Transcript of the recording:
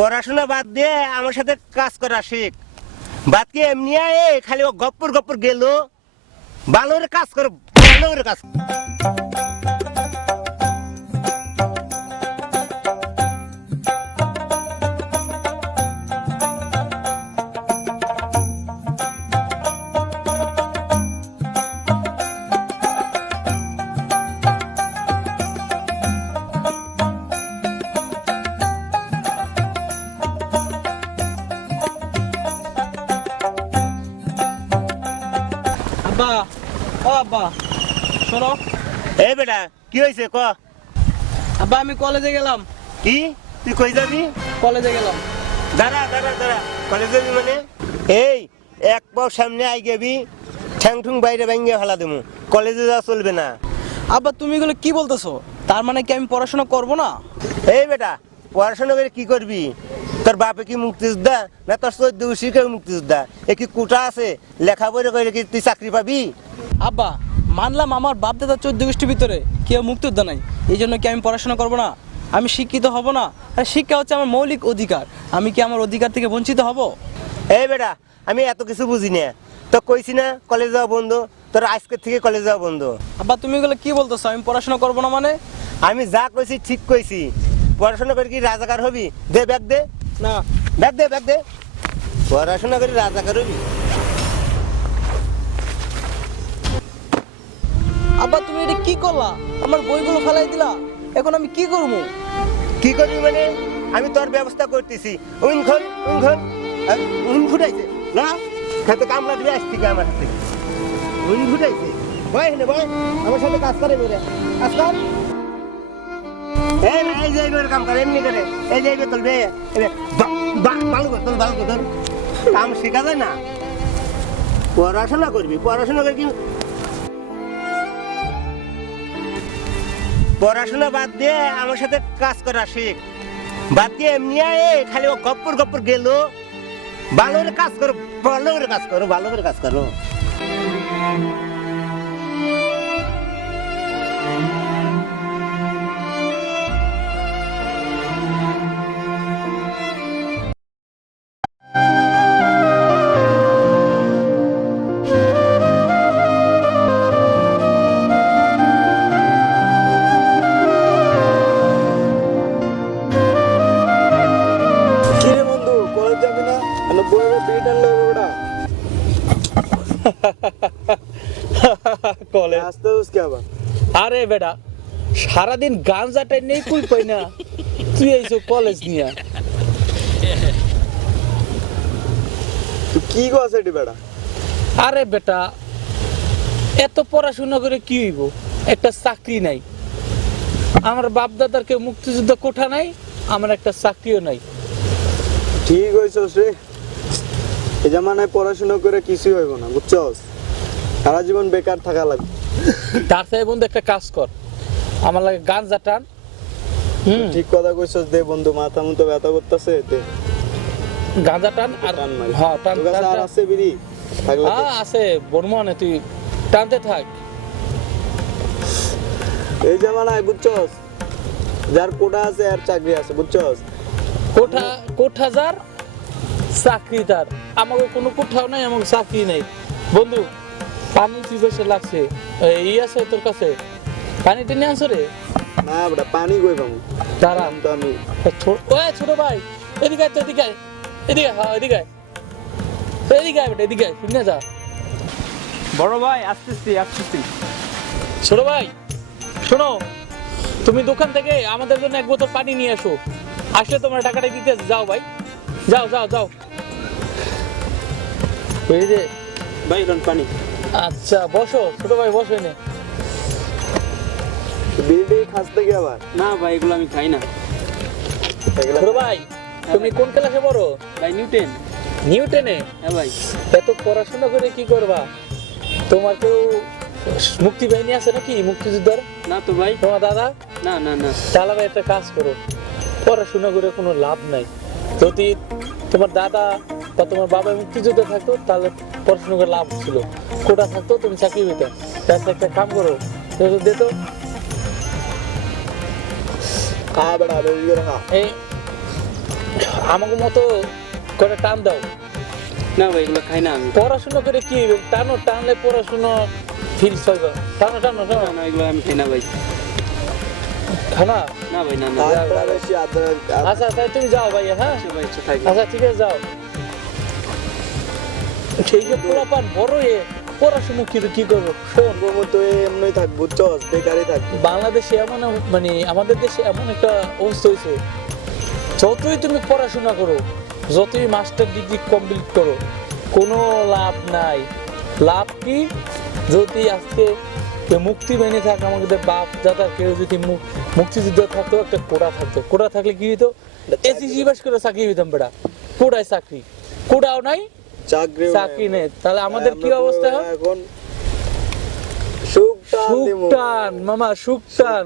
পড়াশোনা বাদ দিয়ে আমার সাথে কাজ করা শিখ। বাদ কি এমনি খালি ও গপ্পর গপ্পর গেল, ভালো করে কাজ করো, ভালো করে কাজ। আব্বা, ও আব্বা শোনো। এই বেটা কি হয়েছে ক? আব্বা আমি কলেজে গেলাম। কি তুই কই যাবি? কলেজে গেলাম। দাঁড়া দাঁড়া দাঁড়া, কলেজে যাবি মানে? এই এক পাও সামনে আই গেবি, ঠ্যাং ঠুং বাইরে ভেঙে ফেলা দেবো। কলেজে যাওয়া চলবে না। আব্বা তুমি এগুলো কি বলতেছো? তার মানে কি আমি পড়াশোনা করব না? এই বেটা পড়াশোনা করে কি করবি? তোর বাপে কি মুক্তিযোদ্ধা না তোর 14 শিখে মুক্তিযোদ্ধা? এ কি কোটা আছে লেখাপড়া করে কি তুই চাকরি পাবি? আব্বা মানলাম আমার বাপ দাদা 14 গোষ্ঠীর ভিতরে কেউ মুক্তিযোদ্ধা নাই, এই জন্য কি আমি পড়াশোনা করব না? আমি শিক্ষিত হব না? আর শিক্ষা হচ্ছে আমার মৌলিক অধিকার, আমি কি আমার অধিকার থেকে বঞ্চিত হব? এই বেটা আমি এত কিছু বুঝি না, তো কইছি না কলেজ যাওয়া বন্ধ, তোর আজকের থেকে কলেজ যাওয়া বন্ধ। আব্বা তুমি এগুলো কি বলতেছো? আমি পড়াশোনা করব না মানে? আমি যা কইছি ঠিক কইছি। পড়াশোনা করে কি রাজাকার হবি? দে ব্যাগ দে, না। ব্যাগ দে, ব্যাগ দে। পড়াশোনা করে রাজাকার হবি? আব্বা তুমি এটা কি করলা? আমার বইগুলো ফেলাই দিলা, এখন আমি কি করব? কি করবি মানে? আমি তোর ব্যবস্থা করতেছি। উইন খোল, উইন খোল। উইন ফুটাইছে না, খেতে কামলা দিবে আসছি আমার হাতে। উইন ফুটাইছে, বয় হেনে বয়, আমার সাথে কাজ করে বেরে কাজ কর। এই যে এইবার কাম করে এমনি করে, এই যে এইবার তুলবে, ভালো কর তোর, ভালো কর তোর। কাম শেখা যায় না, পড়াশোনা করবি। পড়াশোনা করে কি? পড়াশোনা বাদ দিয়ে আমার সাথে কাজ করা শিখ। বাদ দিয়ে এমনি খালি ও গপ্পর গপ্পর গেল, ভালো করে কাজ করো, ভালো করে কাজ করো, ভালো করে কাজ করো। কিরে বন্ধু কলেজ যাবি না? বইয়ের বিয়েটার লোক ওটা কলেজ আসতে উসকে আবার আরে বেটা সারাদিন গাঞ্জাটাই নেই কুল পাই না, তুই এইসব কলেজ নিয়া। তুই কি কস এটি বেটা? আরে বেটা এত পড়াশোনা করে কি হইব? একটা চাকরি নাই, আমার বাপ দাদার কেউ মুক্তিযুদ্ধ কোঠা নাই, আমার একটা চাকরিও নাই। ঠিক হইছস রে, এই জামানায় পড়াশোনা করে কিছুই হইব না, বুঝছস? সারা জীবন বেকার থাকা লাগবে। তার থেকে বন্ধু একটা কাজ কর, আমার লাগে গাঞ্জা টান। ঠিক কথা কইছস, দে বন্ধু, মাথা মতো ব্যথা করতেছে, দে গাঁজা টান আর টান মারি। হ্যাঁ টান তোর কাছে টান, আর টান। আছে বিড়ি? থাকলে দে। হ্যাঁ আছে বর্মনে, তুই টানতে থাক। এই জামানায় বুঝছস, যার কোটা আছে আর চাকরি আছে, বুঝছস? কোঠা যার চাকরি তার, আমাকে কোনো কোঠাও নাই, আমাকে চাকরি নাই। বন্ধু পানি পিপাসা লাগছে, এই আছে তোর কাছে? পানি টেনে আনছো রে? না বেটা, পানি কই পাবো? দাঁড়া তো আমি ছোট ভাই এদিকে আয় তো, এদিকে আয়, এদিকে, হ্যাঁ এদিকে আয়, এদিকে আয় বেটা, এদিকে আয়, শুনে যা। বড় ভাই আসতেছি আসতেছি। ছোট ভাই শোনো, তুমি দোকান থেকে আমাদের জন্য এক বোতল পানি নিয়ে আসো, আসলে তোমার টাকাটা দিতে আছে। যাও ভাই, যাও যাও যাও। এই যে ভাই রন পানি। আচ্ছা বসো ছোট ভাই, বসো এনে। বিড়ি খাস থেকে আবার? না ভাই এগুলো আমি খাই না। ছোট ভাই তুমি কোন ক্লাসে পড়ো? ভাই নিউটেন। নিউটেনে? হ্যাঁ ভাই। এত পড়াশোনা করে কি করবা? তোমার কেউ মুক্তি বাহিনী আছে নাকি, মুক্তিযোদ্ধার? না তো ভাই। তোমার দাদা? না না না। তাহলে ভাই একটা কাজ করো, পড়াশোনা করে কোনো লাভ নাই। যদি তোমার দাদা বা তোমার বাবা মুক্তিযোদ্ধা থাকতো তাহলে পড়াশোনা করে লাভ ছিল, কোটা থাকতো তুমি চাকরি পেতে। তাহলে একটা কাম করো, দে তো। খা বেটা, বেশি করে খা। এই আমাকে মতো করে টান দাও। না ভাই এগুলো খাই না আমি। পড়াশোনা করে কি হইবে? টানো, টানলে পড়াশোনা ফিলস হইবে। টানো টানো টানো। না এগুলো আমি খাই না ভাই। খানা? না ভাই না না। আদ্রা বেশি আদ্রা আচ্ছা তাই তুমি যাও ভাই, হ্যাঁ আচ্ছা ভাই আচ্ছা থাকি। আচ্ছা ঠিক আছে যাও। সেই যে পোলাপান বড় হয়ে পড়াশোনা কি করবো? শোন, মতো এমনি থাক বুঝছস, বেকারই থাকবো। বাংলাদেশে এমন মানে আমাদের দেশে এমন একটা অবস্থা হয়েছে, যতই তুমি পড়াশোনা করো, যতই মাস্টার ডিগ্রি কমপ্লিট করো, কোনো লাভ নাই। লাভ কি? যদি আজকে মুক্তি বাহিনী থাকে, আমাদের বাপ দাদা কেউ যদি মুক্তিযুদ্ধ থাকতো, একটা কোটা থাকতো, কোটা থাকলে কি হইতো? এসএসসি পাস করে চাকরি হইতাম বেটা। কোটায় চাকরি, কোটাও নাই, চাকরি নেই। তাহলে আমাদের কি অবস্থা হয়? এখন সুখ টান সুখ টান মামা, সুখ টান।